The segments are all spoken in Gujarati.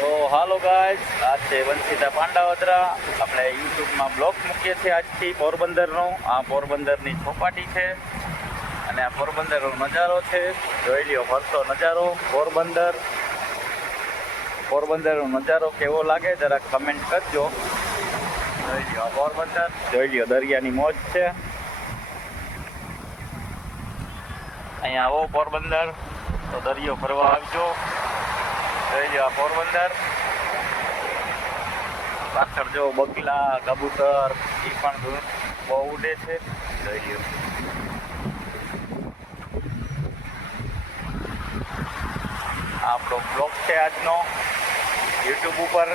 તો હાલો ગાઈસ, આજ છે વંશિતા પાંડાવદરા. આપણે યુટ્યુબમાં બ્લોગ મૂકીએ છીએ આજથી પોરબંદરનો. આ પોરબંદરની ચોપાટી છે અને આ પોરબંદરનો નજારો છે. જોઈ લ્યો ફરતો નજારો પોરબંદરનો નજારો કેવો લાગે જરાક કમેન્ટ કરજો. જોઈ લ્યો પોરબંદર, જોઈ લ્યો દરિયાની મોજ છે. અહીંયા આવો પોરબંદર તો દરિયો ફરવા આવજો. જોઈ લો આ પોરબંદર. પાછળ જો બગલા કબૂતર એ પણ બહુ ઉડે છે. જોઈ લો આપણો બ્લોગ છે આજનો યુટ્યુબ ઉપર.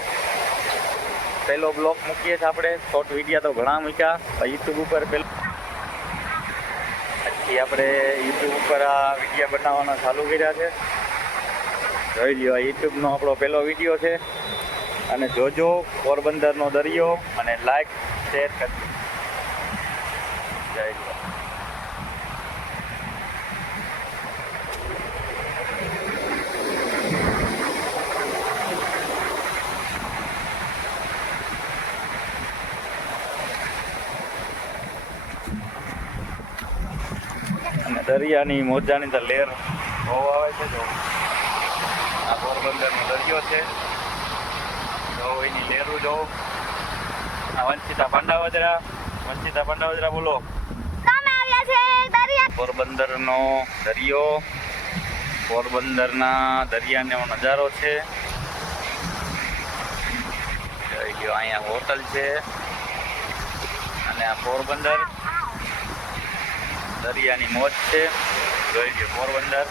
પહેલો બ્લોગ મૂકીએ છીએ આપણે. શોર્ટ વિડીયો તો ઘણા મૂક્યા યુટ્યુબ ઉપર. પછી આપણે યુટ્યુબ ઉપર આ વિડીયો બનાવવાના ચાલુ કર્યા છે. જોઈ લ્યો યુટ્યુબનો આપણો પહેલો વિડીયો છે. અને જોજો પોરબંદરનો દરિયો અને લાઈક શેર કરજો. જય લ્યો. અને દરિયાની મોજાની તો લહેર બહુ આવે છે. જો આ પોરબંદરનો દરિયો છે, જો એની લહેરું જો. આ વંશિતા પાંડાવદરા બોલો. પોરબંદરનો દરિયો, પોરબંદરના દરિયાનો નજારો છે. જોઈ ગયો અહીંયા હોટલ છે અને આ પોરબંદર દરિયાની મોજ છે. જોઈ ગયો પોરબંદર.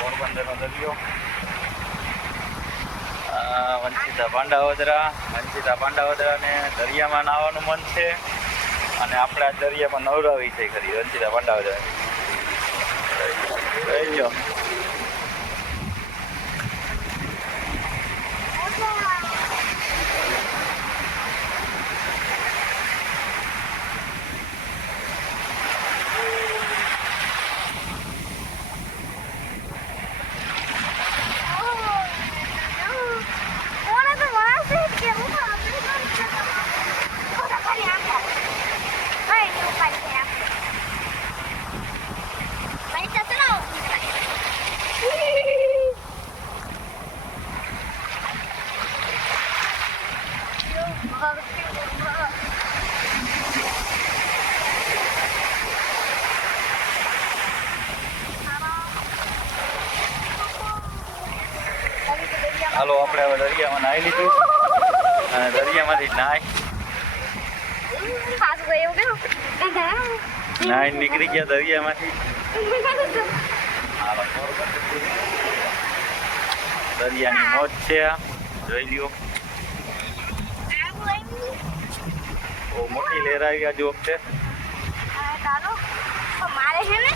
પોરબંદરનો દરિયો. વંશિતા પાંડાવદરાને દરિયામાં નાહવાનું મન છે અને આપણે આ દરિયામાં નવરાવી છે ખરી વંશિતા પાંડાવદરા. જોઈ લો હાલો આપણે હવે દરિયામાં નાહી લીધું અને દરિયામાંથી નાહી નીકળી ગયા દરિયામાંથી. દરિયાની મોજ છે આ. જોઈ લ્યો બહુ મોટી લહેર આવી આજુ વખતે. મારે છે ને